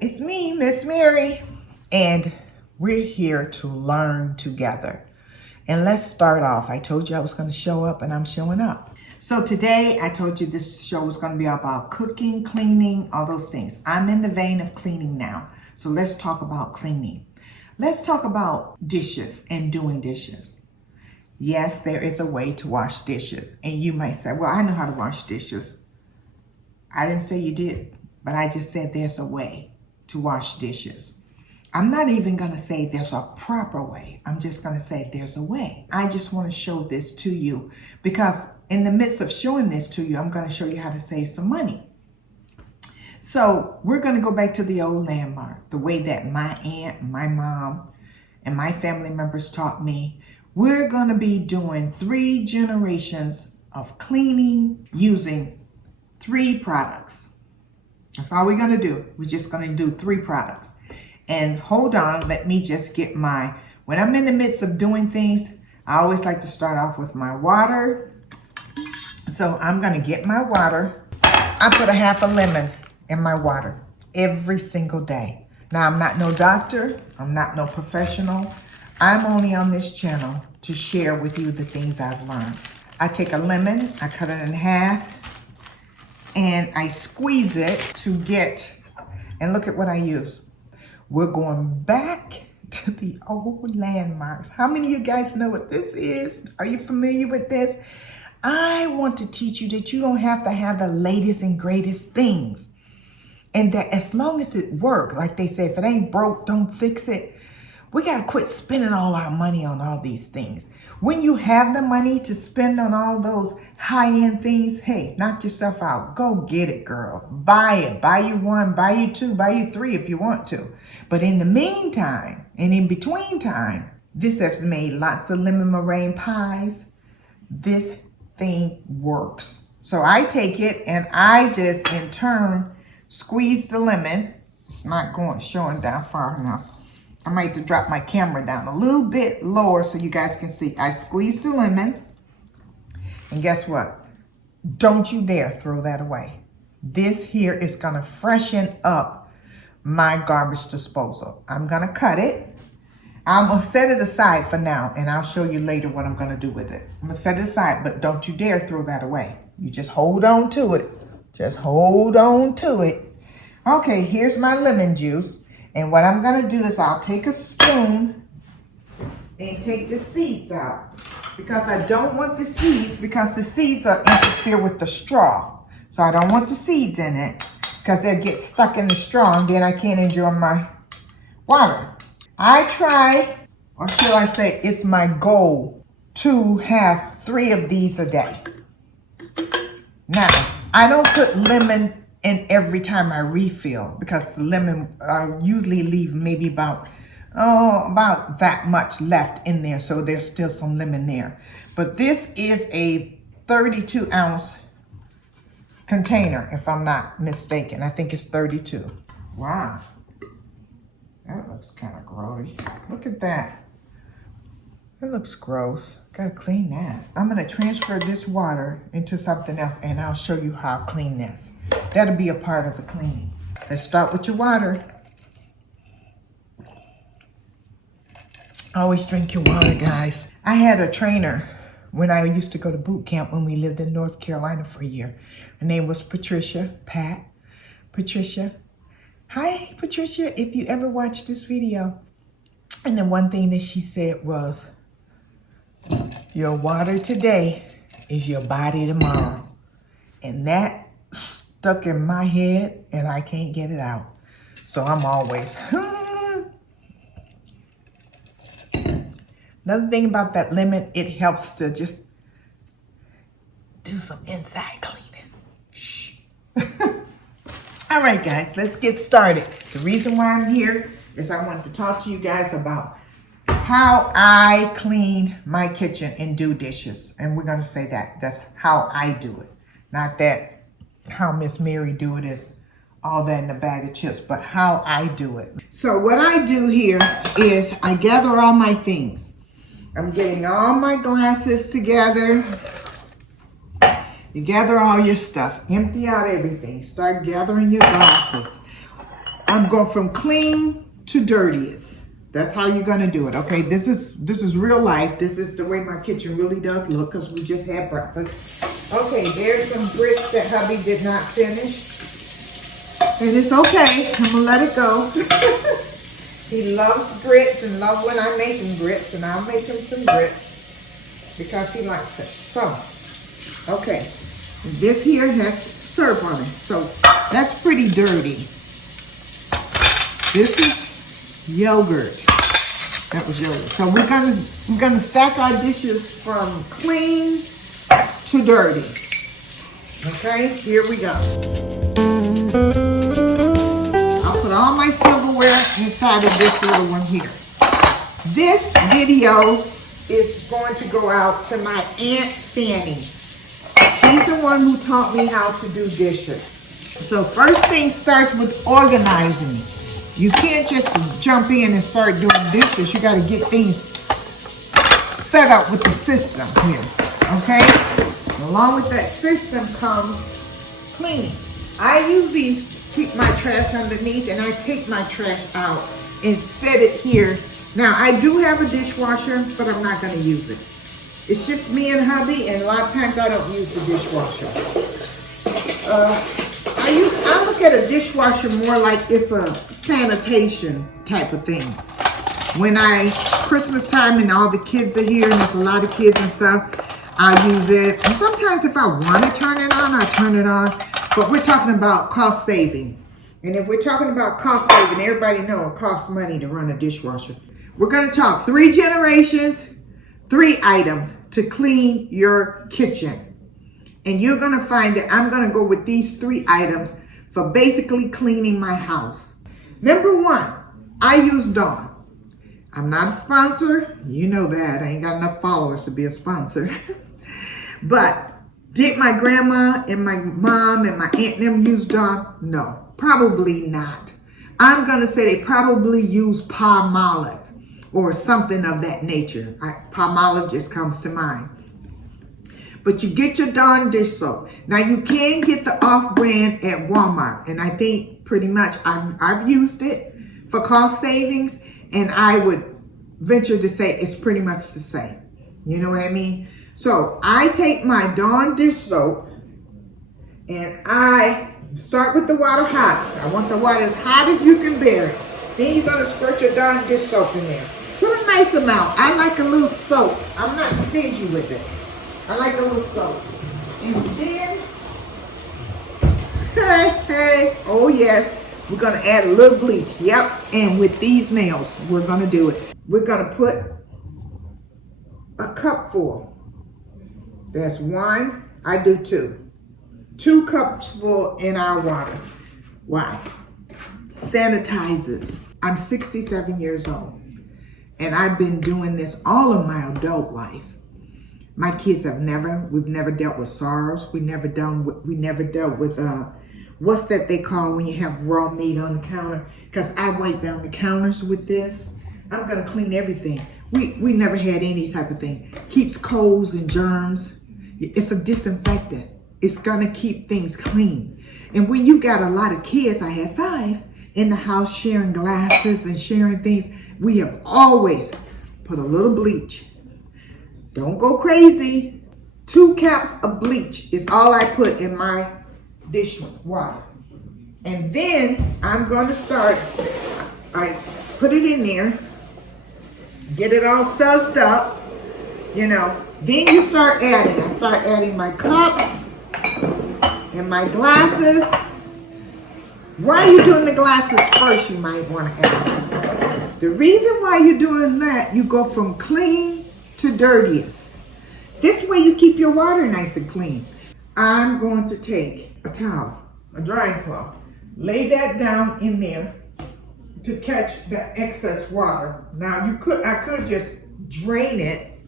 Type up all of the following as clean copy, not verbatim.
it's me, Miss Mary, and we're here to learn together. And let's start off. I told you I was going to show up, and I'm showing up. So today, I told you this show was going to be about cooking, cleaning, all those things. I'm in the vein of cleaning now. So let's talk about cleaning. Let's talk about dishes and doing dishes. Yes, there is a way to wash dishes. And you might say, well, I know how to wash dishes. I didn't say you did, but I just said there's a way to wash dishes. I'm not even going to say there's a proper way. I'm just going to say there's a way. I just want to show this to you because in the midst of showing this to you, I'm going to show you how to save some money. So we're going to go back to the old landmark, the way that my aunt, my mom, and my family members taught me. We're going to be doing 3 generations of cleaning using 3 products. That's all we're going to do. We're just going to do 3 products. And hold on, let me just get when I'm in the midst of doing things, I always like to start off with my water. So I'm going to get my water. I put a half a lemon in my water every single day. Now, I'm not no doctor. I'm not no professional. I'm only on this channel to share with you the things I've learned. I take a lemon, I cut it in half, and I squeeze it to get, and look at what I use. We're going back to the old landmarks. How many of you guys know what this is? Are you familiar with this? I want to teach you that you don't have to have the latest and greatest things. And that as long as it works, like they say, if it ain't broke, don't fix it. We got to quit spending all our money on all these things. When you have the money to spend on all those high-end things, hey, knock yourself out. Go get it, girl. Buy it. Buy you 1, buy you 2, buy you 3 if you want to. But in the meantime, and in between time, this has made lots of lemon meringue pies. This thing works. So I take it and I just, in turn, squeeze the lemon. It's not showing down far enough. I might have to drop my camera down a little bit lower so you guys can see. I squeeze the lemon. And guess what? Don't you dare throw that away. This here is going to freshen up my garbage disposal. I'm going to cut it. I'm going to set it aside for now. And I'll show you later what I'm going to do with it. I'm going to set it aside. But don't you dare throw that away. You just hold on to it. Just hold on to it. Okay, here's my lemon juice. And what I'm going to do is I'll take a spoon and take the seeds out. Because I don't want the seeds, because the seeds will interfere with the straw. So I don't want the seeds in it, because they'll get stuck in the straw and then I can't enjoy my water. I try, or should I say, it's my goal to have 3 of these a day. Now, I don't put lemon in every time I refill because the lemon usually leave maybe about that much left in there. So there's still some lemon there. But this is a 32-ounce container, if I'm not mistaken. I think it's 32. Wow. That looks kind of grody. Look at that. That looks gross. Gotta clean that. I'm gonna transfer this water into something else and I'll show you how to clean this. That'll be a part of the cleaning. Let's start with your water. Always drink your water, guys. I had a trainer when I used to go to boot camp when we lived in North Carolina for a year. Her name was Patricia, Patricia. Hi, Patricia, if you ever watch this video. And the one thing that she said was, your water today is your body tomorrow. And that stuck in my head and I can't get it out. So I'm always, Another thing about that lemon, it helps to just do some inside cleaning. Shh. All right, guys, let's get started. The reason why I'm here is I wanted to talk to you guys about how I clean my kitchen and do dishes. And we're going to say that. That's how I do it. Not that how Miss Mary do it is all that in a bag of chips, but how I do it. So what I do here is I gather all my things. I'm getting all my glasses together. You gather all your stuff. Empty out everything. Start gathering your glasses. I'm going from clean to dirtiest. That's how you're gonna do it, okay? This is real life. This is the way my kitchen really does look because we just had breakfast. Okay, there's some grits that hubby did not finish. And it's okay, I'm gonna let it go. He loves grits and loves when I make him grits, and I'll make him some grits because he likes it. So, okay, this here has syrup on it, so that's pretty dirty. This is yogurt. That was yogurt. So we're gonna stack our dishes from clean to dirty. Okay, here we go. I'll put all my silverware inside of this little one here. This video is going to go out to my Aunt Fanny. She's the one who taught me how to do dishes. So first thing starts with organizing. You can't just jump in and start doing dishes. You got to get things set up with the system here, okay? Along with that system comes cleaning. I usually keep my trash underneath and I take my trash out and set it here. Now, I do have a dishwasher, but I'm not going to use it. It's just me and hubby, and a lot of times I don't use the dishwasher. I look at a dishwasher more like it's a sanitation type of thing. When Christmas time and all the kids are here and there's a lot of kids and stuff, I use it. And sometimes if I want to turn it on, I turn it on. But we're talking about cost saving. And if we're talking about cost saving, everybody knows it costs money to run a dishwasher. We're going to talk 3 generations, 3 items to clean your kitchen. And you're going to find that I'm going to go with these 3 items for basically cleaning my house. Number 1, I use Dawn. I'm not a sponsor. You know that. I ain't got enough followers to be a sponsor. But did my grandma and my mom and my aunt and them use Dawn? No, probably not. I'm going to say they probably use Palmolive or something of that nature. Palmolive just comes to mind. But you get your Dawn dish soap. Now you can get the off-brand at Walmart, and I think pretty much I've used it for cost savings, and I would venture to say it's pretty much the same. You know what I mean? So I take my Dawn dish soap and I start with the water hot. I want the water as hot as you can bear it. Then you're gonna squirt your Dawn dish soap in there. Put a nice amount. I like a little soap. I'm not stingy with it. I like a little soap. And then, hey, oh yes, we're gonna add a little bleach. Yep, and with these nails, we're gonna do it. We're gonna put a cup full. That's 1, I do 2. 2 cups full in our water. Why? Sanitizes. I'm 67 years old, and I've been doing this all of my adult life. My kids we've never dealt with SARS. We never dealt with, what's that they call when you have raw meat on the counter? Because I wipe down the counters with this. I'm gonna clean everything. We never had any type of thing. Keeps colds and germs. It's a disinfectant. It's gonna keep things clean. And when you got a lot of kids, I had 5 in the house sharing glasses and sharing things, we have always put a little bleach. Don't go crazy. 2 caps of bleach is all I put in my dish water. And then I'm going to start, I put it in there, get it all sussed up, you know. Then you start adding. I start adding my cups and my glasses. Why are you doing the glasses first, you might want to ask. The reason why you're doing that, you go from clean to dirtiest. This way you keep your water nice and clean. I'm going to take a towel, a drying cloth, lay that down in there to catch the excess water. Now I could just drain it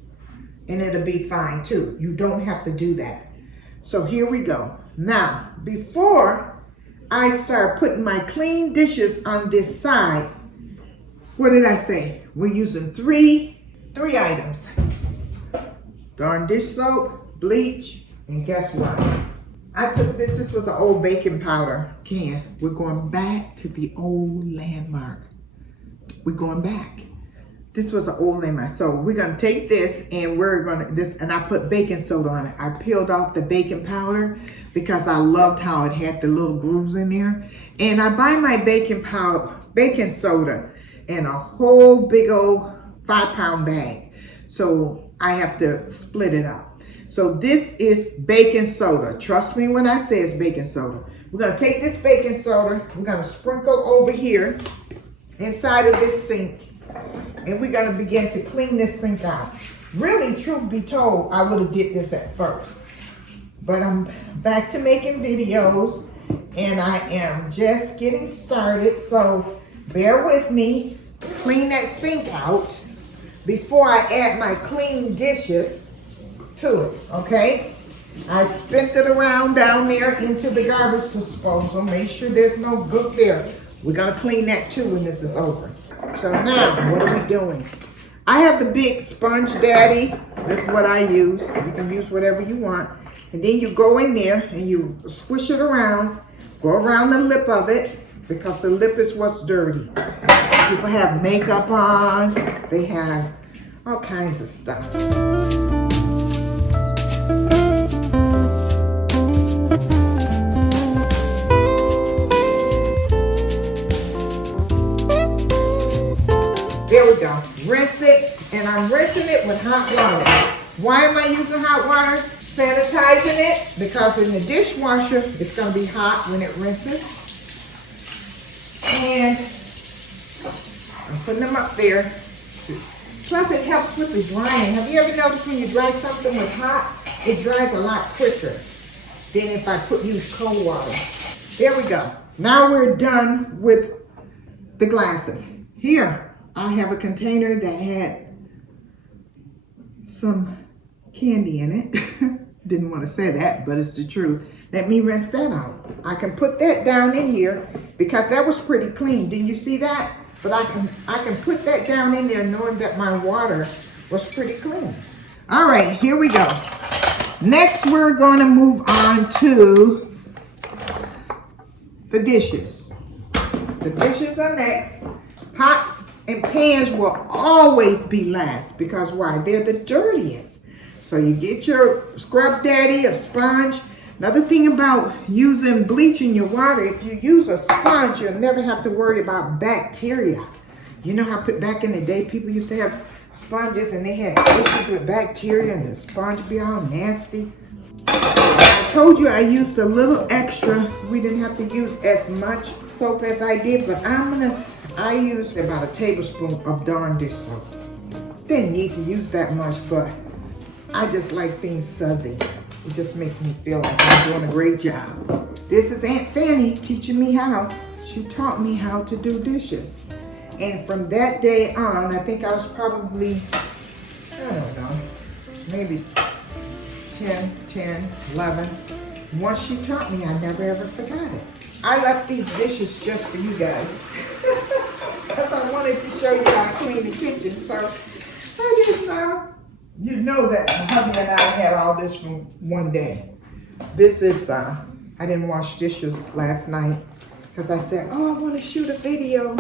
and it'll be fine too. You don't have to do that. So here we go. Now, before I start putting my clean dishes on this side, what did I say? We're using three items. Dawn dish soap, bleach, and guess what? I took this was an old baking powder can. We're going back to the old landmark. We're going back. This was an old landmark. So we're gonna take this and and I put baking soda on it. I peeled off the baking powder because I loved how it had the little grooves in there. And I buy my baking soda in a whole big old 5-pound bag. So I have to split it up. So this is baking soda. Trust me when I say it's baking soda. We're gonna take this baking soda, we're gonna sprinkle over here inside of this sink, and we're gonna begin to clean this sink out. Really, truth be told, I would have did this at first, but I'm back to making videos and I am just getting started, so bear with me. Clean that sink out before I add my clean dishes to it, okay? I spent it around down there into the garbage disposal. Make sure there's no gook there. We're gonna clean that too when this is over. So now, what are we doing? I have the big Sponge Daddy. This is what I use. You can use whatever you want. And then you go in there and you squish it around, go around the lip of it, because the lip is what's dirty. People have makeup on, they have all kinds of stuff. There we go. Rinse it, and I'm rinsing it with hot water. Why am I using hot water? Sanitizing it, because in the dishwasher, it's going to be hot when it rinses. And I'm putting them up there. Plus, it helps with the drying. Have you ever noticed when you dry something with hot, it dries a lot quicker than if I use cold water? There we go. Now we're done with the glasses. Here, I have a container that had some candy in it. Didn't want to say that, but it's the truth. Let me rinse that out. I can put that down in here because that was pretty clean. Didn't you see that? But I can put that down in there knowing that my water was pretty clean. All right, here we go. Next, we're going to move on to the dishes. The dishes are next. Pots and pans will always be last because why? They're the dirtiest. So you get your Scrub Daddy, a sponge. Another thing about using bleach in your water, if you use a sponge, you'll never have to worry about bacteria. You know how back in the day, people used to have sponges and they had issues with bacteria and the sponge be all nasty. I told you I used a little extra. We didn't have to use as much soap as I did, but I used about a tablespoon of Dawn dish soap. Didn't need to use that much, but I just like things sudsy. It just makes me feel like I'm doing a great job. This is Aunt Fanny teaching me how. She taught me how to do dishes. And from that day on, I think I was probably, I don't know, maybe 10, 11. Once she taught me, I never ever forgot it. I left these dishes just for you guys. Because I wanted to show you how to clean the kitchen. So I just you know that my hubby and I had all this from one day. This is, I didn't wash dishes last night because I said, oh, I want to shoot a video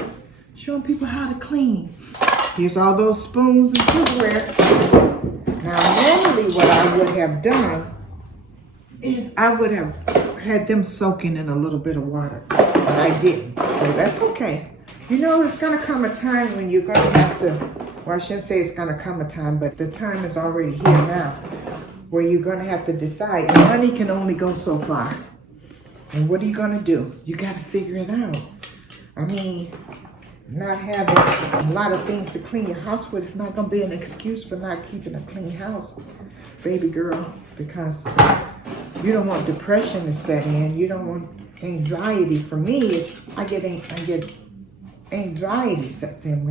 showing people how to clean. Here's all those spoons and silverware. Now, normally what I would have done is I would have had them soaking in a little bit of water, but I didn't, so that's okay. You know, it's gonna come a time when you're gonna have to, well, I shouldn't say it's gonna come a time, but the time is already here now, where you're gonna have to decide. Money can only go so far. And what are you gonna do? You gotta figure it out. I mean, not having a lot of things to clean your house with, it's not gonna be an excuse for not keeping a clean house, baby girl, because you don't want depression to set in. You don't want anxiety. For me, I get anxiety sets in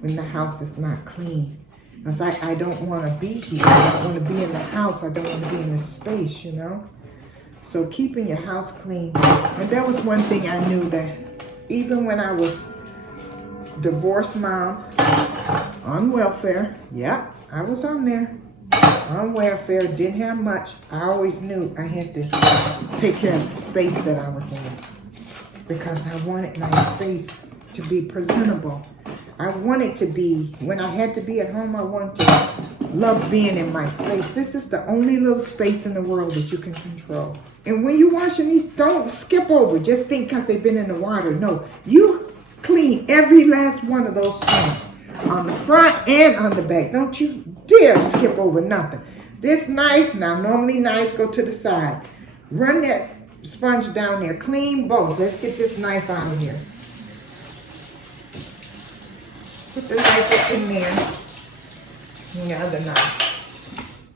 when the house is not clean. Because I don't want to be here. I don't want to be in the house. I don't want to be in this space, you know? So keeping your house clean. And that was one thing I knew, that even when I was divorced mom on welfare, yeah, I was on there. on welfare, didn't have much. I always knew I had to take care of the space that I was in because I wanted my space to be presentable. I wanted to be, when I had to be at home, I wanted to love being in my space. This is the only little space in the world that you can control. And when you're washing these, don't skip over. Just think because they've been in the water. No, you clean every last one of those things on the front and on the back. Don't you dare skip over nothing. This knife, now normally knives go to the side. Run that sponge down there. Clean both. Let's get this knife out of here. Put the knife up in there. And the other knife.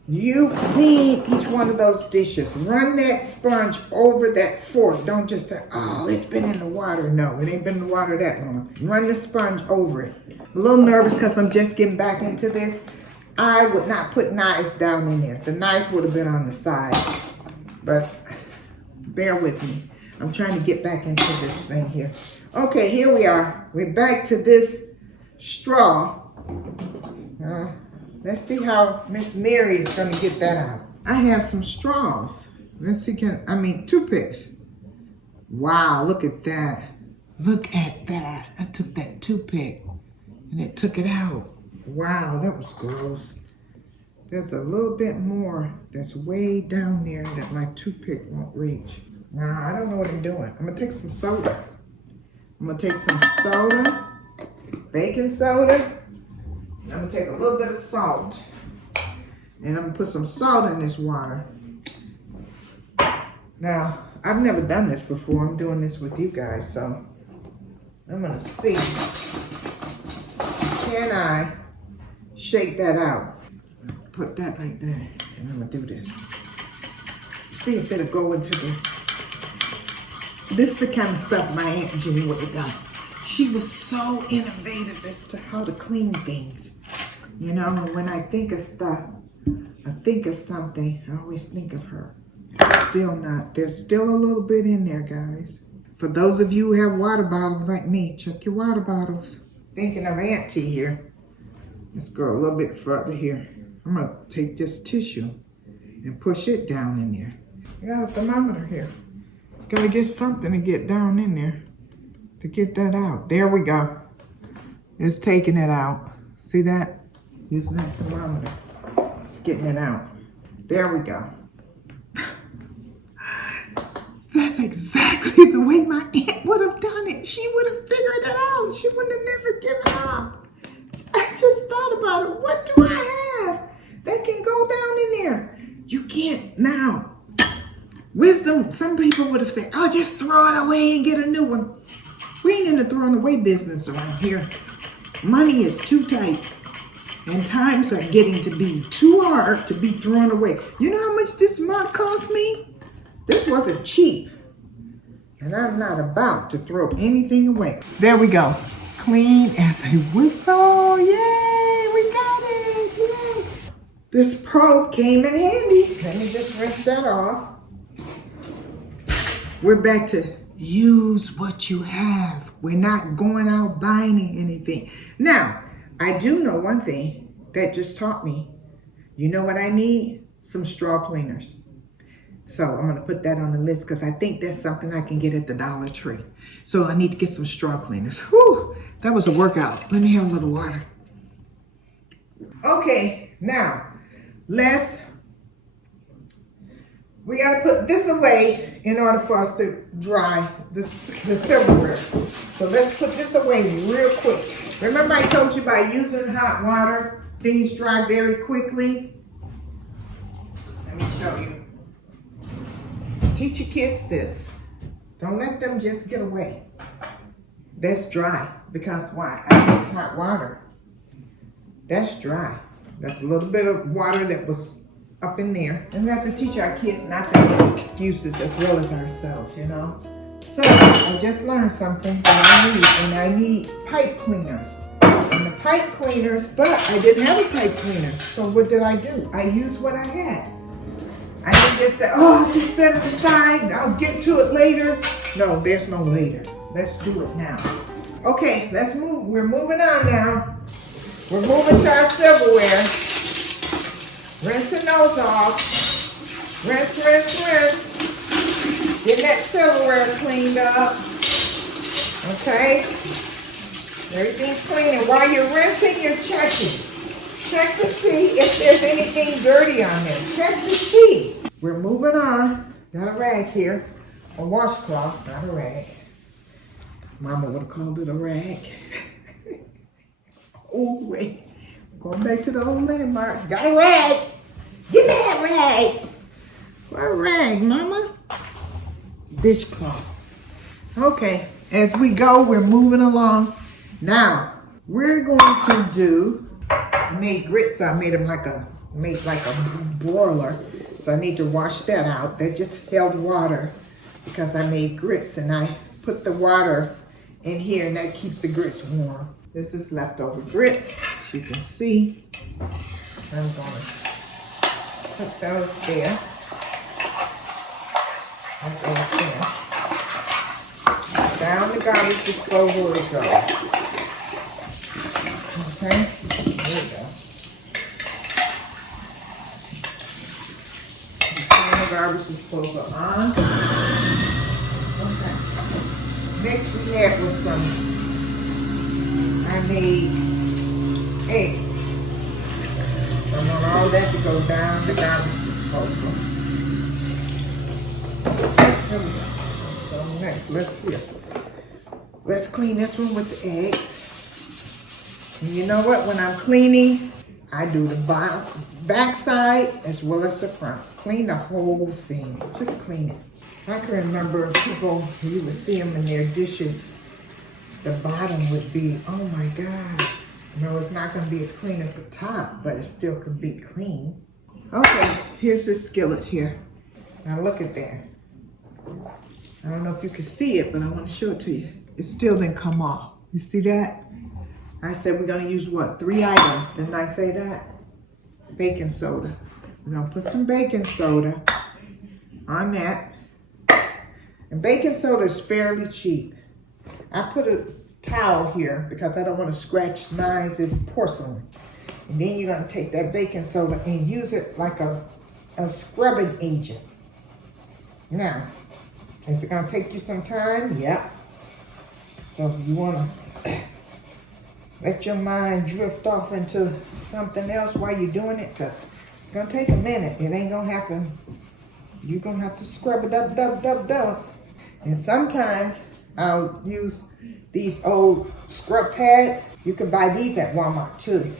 You clean each one of those dishes. Run that sponge over that fork. Don't just say, oh, it's been in the water. No, it ain't been in the water that long. Run the sponge over it. A little nervous because I'm just getting back into this. I would not put knives down in there. The knives would have been on the side. But bear with me. I'm trying to get back into this thing here. Okay, here we are. We're back to this straw. Let's see how Miss Mary is going to get that out. I have some straws. Let's see, toothpicks. Wow, look at that. Look at that. I took that toothpick and it took it out. Wow, that was gross. There's a little bit more that's way down there that my toothpick won't reach. Now, I don't know what I'm doing. I'm going to take some soda. I'm going to take some soda, baking soda. I'm going to take a little bit of salt. And I'm going to put some salt in this water. Now, I've never done this before. I'm doing this with you guys, so I'm going to see. Can I shake that out? Put that right there. And I'm going to do this. See if it'll go into the... This is the kind of stuff my Aunt Jimmy would have done. She was so innovative as to how to clean things. You know, when I think of stuff, I think of something, I always think of her. Still not. There's still a little bit in there, guys. For those of you who have water bottles like me, check your water bottles. Thinking of Auntie here. Let's go a little bit further here. I'm going to take this tissue and push it down in there. I got a thermometer here. Got to get something to get down in there to get that out. There we go. It's taking it out. See that? Using that thermometer. It's getting it out. There we go. That's exactly the way my aunt would have done it. She would have figured it out. She would have never given up. I just thought about it. What do I have that can go down in there? You can't now. Wisdom, some people would have said, oh, just throw it away and get a new one. We ain't in the throwing away business around here. Money is too tight. And times are getting to be too hard to be thrown away. You know how much this mug cost me? This wasn't cheap. And I'm not about to throw anything away. There we go. Clean as a whistle. Yay, we got it. Yay. This probe came in handy. Let me just rinse that off. We're back to use what you have. We're not going out buying anything. Now, I do know one thing that just taught me. You know what I need? Some straw cleaners. So I'm going to put that on the list because I think that's something I can get at the Dollar Tree. So I need to get some straw cleaners. Whew, that was a workout. Let me have a little water. Okay, now we got to put this away in order for us to dry the silverware. So let's put this away real quick. Remember I told you by using hot water, things dry very quickly? Let me show you. Teach your kids this. Don't let them just get away. That's dry. Because why? I use hot water. That's dry. That's a little bit of water that was up in there. And we have to teach our kids not to make excuses as well as ourselves, you know? So, I just learned something that I need pipe cleaners. And the pipe cleaners, but I didn't have a pipe cleaner. So what did I do? I used what I had. I didn't just say, oh, just set it aside, I'll get to it later. No, there's no later. Let's do it now. Okay, let's move. We're moving on now. We're moving to our silverware. Rinsing those off. Rinse, rinse, rinse. Get that silverware cleaned up. Okay? Everything's clean. And while you're rinsing, you're checking. Check to see if there's anything dirty on there. Check to see. We're moving on. Got a rag here. A washcloth, not a rag. Mama would have called it a rag. Oh, wait. Going back to the old landmark. Got a rag. Give me that rag. What rag, Mama? Dishcloth. Okay, as we go, we're moving along. Now, we're going to do, I made grits, so I made them like a broiler. So I need to wash that out. That just held water because I made grits and I put the water in here and that keeps the grits warm. This is leftover grits, as you can see. I'm gonna put those there. Put those there. Down the garbage disposal it goes. Okay, there we go. Turn the garbage disposal on. Okay. Next we have with I made eggs. I want all that to go down the garbage disposal. There we go. So next, let's clean this one with the eggs. And you know what? When I'm cleaning, I do the back side as well as the front. Clean the whole thing. Just clean it. I can remember people, you would see them in their dishes, the bottom would be, oh my God. No, it's not going to be as clean as the top, but it still can be clean. Okay, here's the skillet here. Now look at that. I don't know if you can see it, but I want to show it to you. It still didn't come off. You see that? I said we're going to use what? 3 items. Didn't I say that? Baking soda. We're going to put some baking soda on that. And baking soda is fairly cheap. I put a towel here because I don't want to scratch knives. It's porcelain. And then you're going to take that baking soda and use it like a scrubbing agent. Now, is it going to take you some time? Yeah. So if you want to let your mind drift off into something else while you're doing it, because it's going to take a minute. It ain't going to happen. You're going to have to scrub it up. And sometimes I'll use these old scrub pads. You can buy these at Walmart too.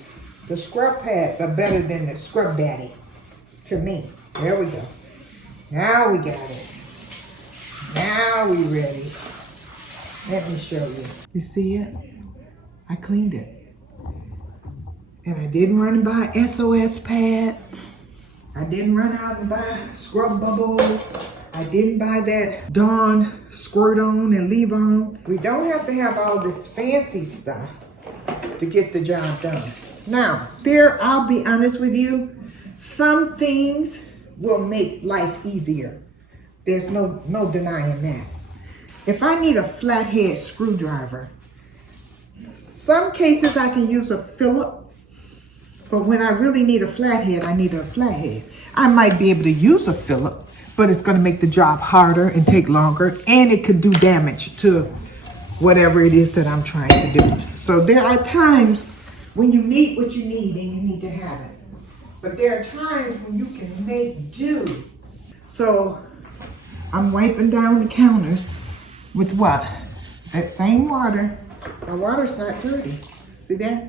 The scrub pads are better than the Scrub Daddy to me. There we go. Now we got it. Now we ready. Let me show you. You see it? I cleaned it. And I didn't run and buy SOS pad. I didn't run out and buy Scrub Bubble. I didn't buy that Dawn squirt on and leave on. We don't have to have all this fancy stuff to get the job done. Now, I'll be honest with you, some things will make life easier. There's no denying that. If I need a flathead screwdriver, some cases I can use a Phillips, but when I really need a flathead, I need a flathead. I might be able to use a Phillips, but it's going to make the job harder and take longer, and it could do damage to whatever it is that I'm trying to do. So there are times when you need what you need and you need to have it. But there are times when you can make do. So I'm wiping down the counters with what? That same water. My water's not dirty. See that?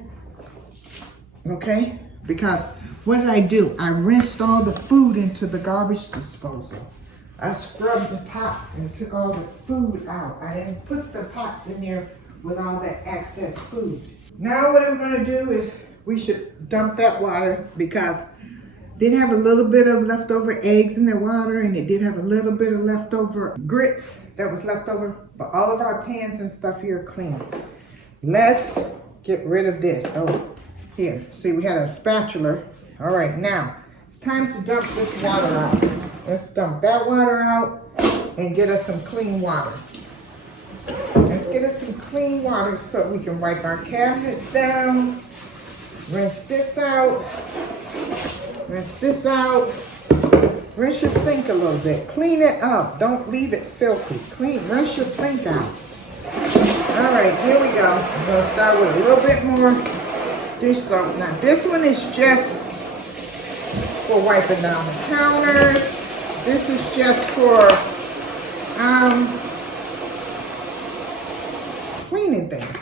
Okay? Because what did I do? I rinsed all the food into the garbage disposal. I scrubbed the pots and took all the food out. I didn't put the pots in there with all that excess food. Now what I'm going to do is we should dump that water because it did have a little bit of leftover eggs in the water and it did have a little bit of leftover grits that was left over. But all of our pans and stuff here are clean. Let's get rid of this. Oh, here. See, we had a spatula. All right, now it's time to dump this water out. Let's dump that water out and get us some clean water. Let's get us some clean water so we can wipe our cabinets down, rinse this out, Rinse this out. Rinse your sink a little bit. Clean it up. Don't leave it filthy. Rinse your sink out. All right, here we go. I'm gonna start with a little bit more dish soap. Now this one is just for wiping down the counters. This is just for cleaning things.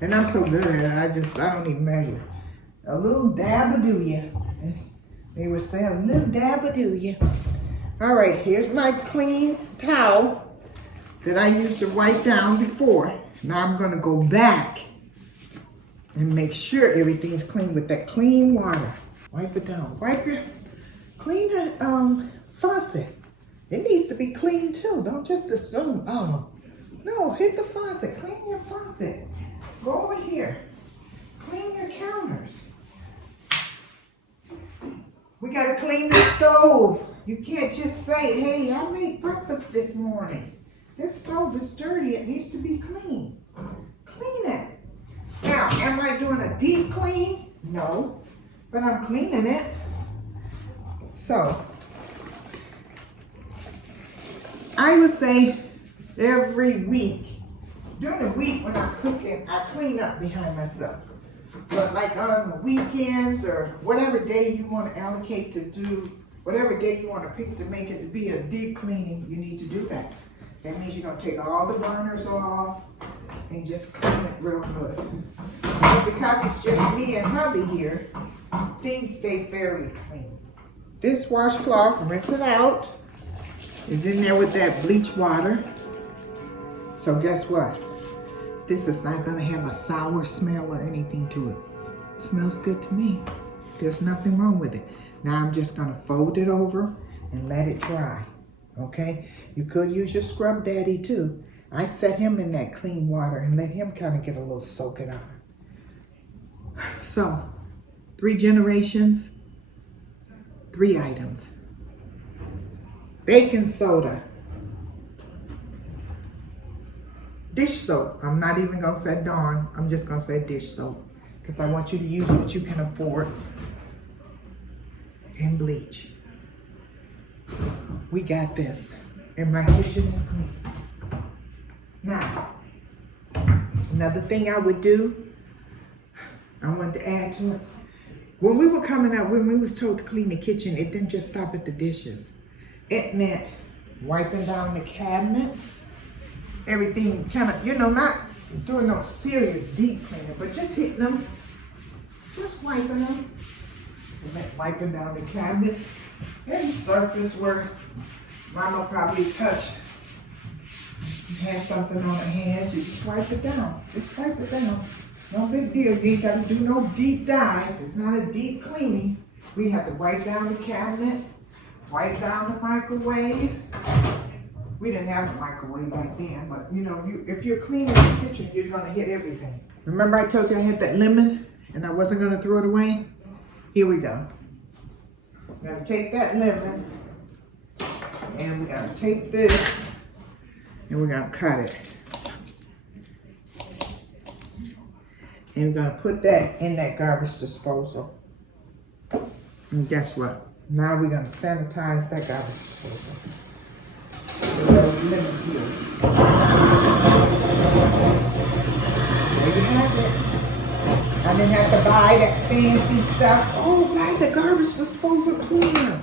And I'm so good at it, I don't even measure. A little dab will do ya. They would say a little dab will do ya. All right, here's my clean towel that I used to wipe down before. Now I'm gonna go back and make sure everything's clean with that clean water. Wipe it down. Clean the faucet. It needs to be clean too. Don't just assume, oh, no, hit the faucet. Clean your faucet. Go over here. Clean your counters. We gotta clean the stove. You can't just say, hey, I made breakfast this morning. This stove is dirty. It needs to be clean. Clean it. Now, am I doing a deep clean? No, but I'm cleaning it. So, I would say every week, during the week when I'm cooking, I clean up behind myself. But like on the weekends or whatever day you want to allocate to do, whatever day you want to pick to make it to be a deep cleaning, you need to do that. That means you're going to take all the burners off and just clean it real good. But because it's just me and hubby here, things stay fairly clean. This washcloth, rinse it out, is in there with that bleach water. So guess what? This is not gonna have a sour smell or anything to it. It smells good to me. There's nothing wrong with it. Now I'm just gonna fold it over and let it dry, okay? You could use your scrub daddy too. I set him in that clean water and let him kind of get a little soaking on. So, 3 generations, 3 items. Baking soda. Dish soap. I'm not even gonna say Dawn. I'm just gonna say dish soap because I want you to use what you can afford. And bleach. We got this. And my kitchen is clean. Now, another thing I would do, I wanted to add to it. When we were coming out, when we was told to clean the kitchen, it didn't just stop at the dishes. It meant wiping down the cabinets, everything kind of, you know, not doing no serious deep cleaning, but just hitting them, just wiping them. It meant wiping down the cabinets, any surface where Mama probably touched. You have something on her hands, you just wipe it down. Just wipe it down. No big deal. You ain't got to do no deep dive. It's not a deep cleaning. We have to wipe down the cabinets, wipe down the microwave. We didn't have a microwave back then, but you know, if you're cleaning the kitchen, you're gonna hit everything. Remember I told you I had that lemon and I wasn't gonna throw it away? Here we go. We're gonna take that lemon and we're gonna take this and we're gonna cut it. And we're gonna put that in that garbage disposal. And guess what? Now we're gonna sanitize that garbage disposal. Those lemons here. There you have it. I didn't have to buy that fancy stuff. Oh, guys, the garbage disposal cleaner.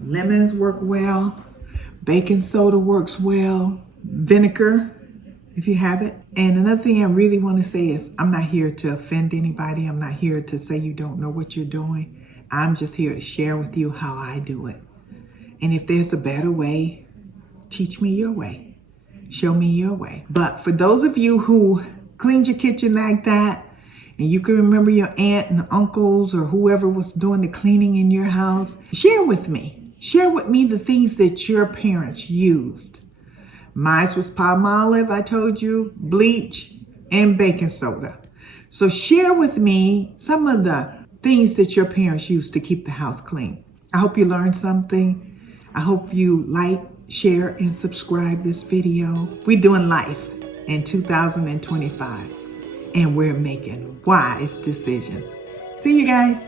Lemons work well. Baking soda works well. Vinegar, if you have it. And another thing I really want to say is I'm not here to offend anybody. I'm not here to say you don't know what you're doing. I'm just here to share with you how I do it. And if there's a better way, teach me your way. Show me your way. But for those of you who cleaned your kitchen like that, and you can remember your aunt and uncles or whoever was doing the cleaning in your house, share with me. Share with me the things that your parents used. Mine was Palmolive, I told you, bleach, and baking soda. So share with me some of the things that your parents used to keep the house clean. I hope you learned something. I hope you like, share, and subscribe this video. We're doing life in 2025, and we're making wise decisions. See you guys.